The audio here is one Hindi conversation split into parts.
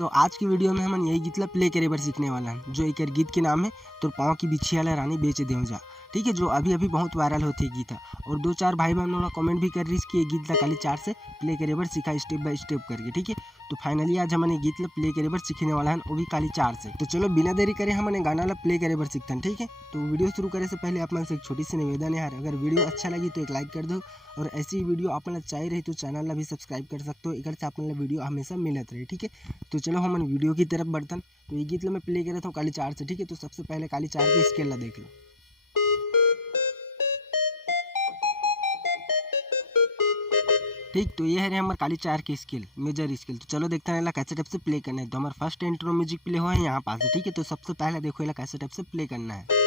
तो आज की वीडियो में हम यही गीत ला प्ले करे बर सीखने वाला हैं, जो एक गीत के नाम है तोर पाँव की बिछी वाला रानी बेच देव जा। ठीक है, जो अभी अभी बहुत वायरल होती है गीत है। और 2-4 भाई बहनों कमेंट भी कर रही कि ये गीत ला खाली 4 से प्ले करे बर सिखा स्टेप बाय स्टेप करके। ठीक है, तो फाइनली आज हमने गीत ला प्ले करे बर सीखने वाला है, वो भी खाली 4 से। तो चलो बिना देरी करे हमने गाना ला प्ले करे बर सीखते हैं। ठीक है, तो वीडियो शुरू करे से पहले आप मन से एक छोटी सी निवेदन है यार, अगर वीडियो अच्छा लगी तो एक लाइक कर दो, और ऐसी वीडियो आप चाहिए रही तो चैनल ला भी सब्सक्राइब कर सकते हो, एक से आप वीडियो हमेशा मिलत रही। ठीक है, तो चलो हम वीडियो की तरफ बढ़तन। तो ये गीत ला मैं प्ले कर रहा हूँ काली 4 से। ठीक है, तो सबसे पहले काली 4 के स्केल ला देख लो। ठीक, तो ये है हमारे काली 4 की स्केल, मेजर स्केल। तो चलो देखते हैं कैसे टाइप से प्ले करना है। तो हमारा फर्स्ट इंट्रो म्यूजिक प्ले हुआ है यहाँ पास। ठीक है, तो सबसे पहले देखो कैसे टाइप से प्ले करना है।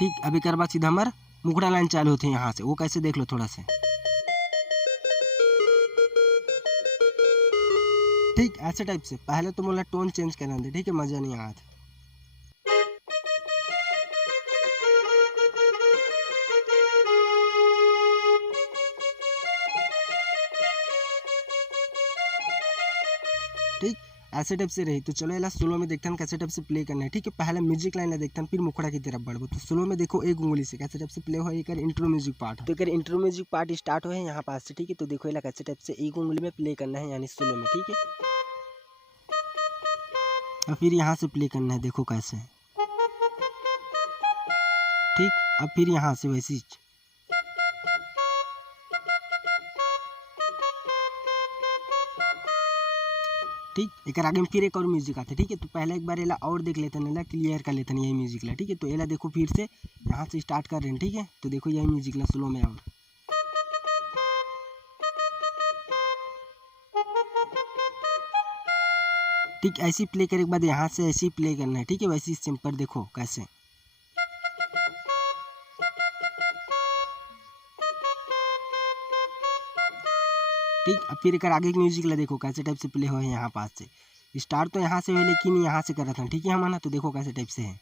ठीक, अभी कर बाद सीधा हमारा मुखड़ा लाइन चालू होते हैं यहाँ से, वो कैसे देख लो थोड़ा से। ठीक, ऐसे टाइप से पहले तो बोला टोन चेंज करना दे। ठीक है, मजा नहीं आया था। ठीक, ऐसे टाइप से रही। तो चलो ये स्लो में देखते हैं कैसे टाइप से प्ले करना है। ठीक है, पहले म्यूजिक लाइन ला देखते हैं, फिर मुखड़ा की तरफ बढ़ो। तो स्लो में देखो एक उंगली से कैसे टाइप से प्ले हो। एक इंट्रो म्यूजिक पार्ट, तो एक इंट्रो म्यूजिक पार्ट स्टार्ट हो है यहाँ पास से। ठीक है, तो देखो ये कैसे टाइप से एक उंगली में प्ले करना है, यानी स्लो में। ठीक है, और फिर यहाँ से प्ले करना है, देखो कैसे। ठीक, अब फिर यहाँ से वैसी। ठीक, एक आगे में फिर एक और म्यूजिक आता है। ठीक है, तो पहले एक बार एला और देख लेते हैं, क्लियर कर लेते हैं यही म्यूजिक ला। ठीक है, तो एला देखो फिर से यहाँ से स्टार्ट कर रहे हैं। ठीक है, तो देखो यही म्यूजिक ला स्लो में। और ठीक, ऐसी प्ले करने के बाद यहाँ से ऐसे ही प्ले करना है। ठीक है, वैसे सिंपल देखो कैसे। ठीक, अब फिर एक आगे की म्यूजिक ला देखो कैसे टाइप से प्ले हो है यहाँ पास से। स्टार्ट तो यहाँ से है लेकिन यहाँ से कर रहा था। ठीक है हमारा, तो देखो कैसे टाइप से है।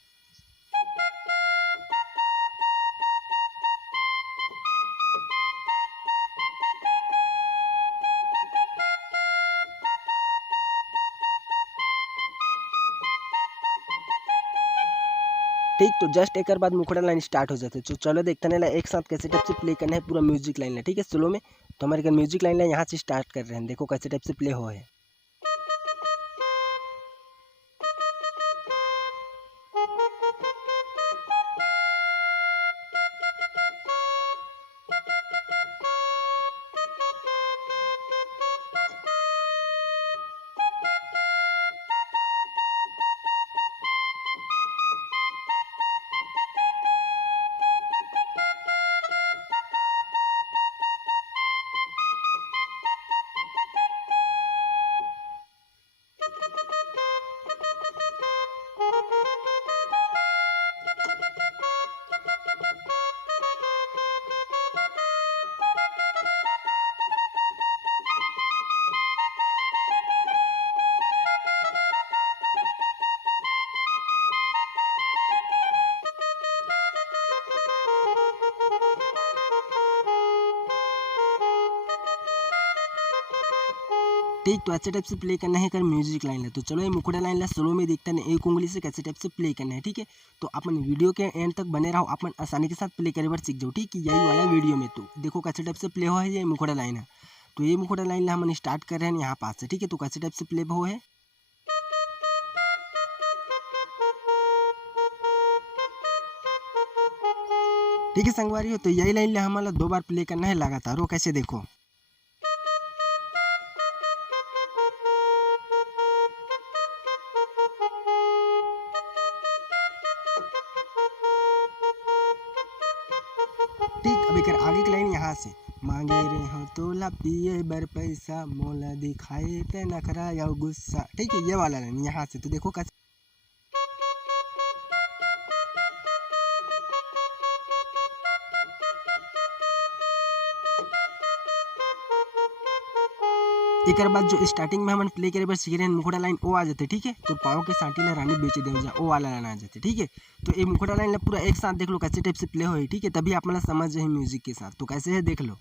ठीक, तो जस्ट एक बाद मुखड़ा लाइन स्टार्ट हो जाते। तो चलो देखते हैं एक साथ कैसे टाइप से प्ले करना है पूरा म्यूजिक लाइन ला। ठीक है, स्लो में। तो हमारे म्यूजिक लाइन ला यहाँ से स्टार्ट कर रहे हैं, देखो कैसे टाइप से प्ले हो है। ठीक, तो ऐसे टाइप से प्ले करना है कर म्यूजिक लाइन ला। तो चलो ये मुखड़ा लाइन ला स्लो में देखते हैं एक उंगली से कैसे टाइप से प्ले करना है। ठीक है, तो अपन वीडियो के एंड तक बने रहो, अपन आसानी के साथ प्ले करे बार सीख जाओ। ठीक है, यही वाला वीडियो में तो देखो कैसे टाइप से प्ले हो है, ये मुखड़ा लाइन है। तो ये मुखड़ा लाइन ला हम स्टार्ट कर रहे हैं यहाँ पास से। ठीक है, तो कैसे टाइप से प्ले हो है। ठीक है संगवारी हो, तो यही लाइन ला हमारा 2 बार प्ले करना है लगातार, वो कैसे देखो। ठीक, अभी कर आगे की लाइन यहाँ से। मांगे रे हो तोला पिए बर पैसा, मोला दिखाए ते नखरा या गुस्सा। ठीक है, ये वाला लाइन यहाँ से। तो देखो कैसे। एक बाद जो स्टार्टिंग में हम प्ले करे बर सीख रहे हैं मुखड़ा लाइन वो आ जाते, ठीक है। तो पाँव के साटी ला रानी बेच दे जा वो वाला लाइन आ जाते, ठीक है। तो ये मुखड़ा लाइन ला पूरा एक साथ देख लो कैसे टाइप से प्ले हो, ठीक है। तभी आप मतलब समझ जाए म्यूजिक के साथ। तो कैसे है देख लो।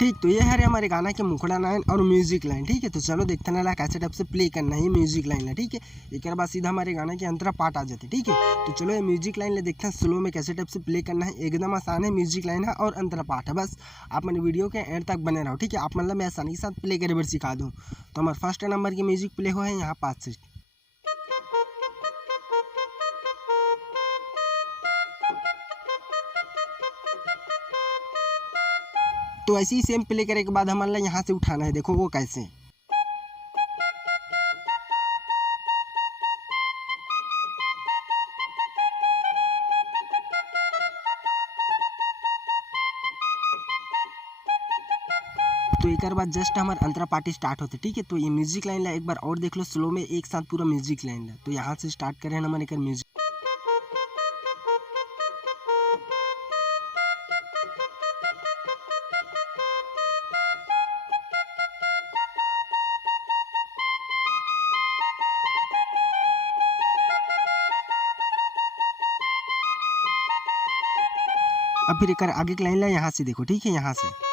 ठीक, तो ये है हमारे गाना के मुखड़ा लाइन और म्यूजिक लाइन, ठीक है। तो चलो देखते ना कैसे टाइप से प्ले करना है म्यूजिक लाइन है, ठीक है। एक बाद सीधा हमारे गाना के अंतरा पार्ट आ जाते, ठीक है। तो चलो ये म्यूजिक लाइन ले देखते हैं स्लो में कैसे टाइप से प्ले करना है। एकदम आसान है, म्यूजिक लाइन है और अंतरा पार्ट है। बस आप मैंने वीडियो के एंड तक बने रहो, ठीक है। आप मतलब मैं आसानी के साथ प्ले करे बार सिखा दूँ। तो हमारे फर्स्ट नंबर की म्यूजिक प्ले हो है यहाँ 5 से। तो ऐसे ही सेम प्ले करे के बाद हमारे यहाँ से उठाना है, देखो वो कैसे। तो एक बाद जस्ट हमारे अंतरा पार्टी स्टार्ट होते, ठीक है। तो ये म्यूजिक लाइन ला एक बार और देख लो स्लो में एक साथ पूरा म्यूजिक लाइन ला। तो यहाँ से स्टार्ट करें हमारे कर म्यूजिक। अब फिर एक आगे की लाइन ला यहाँ से देखो, ठीक है। यहाँ से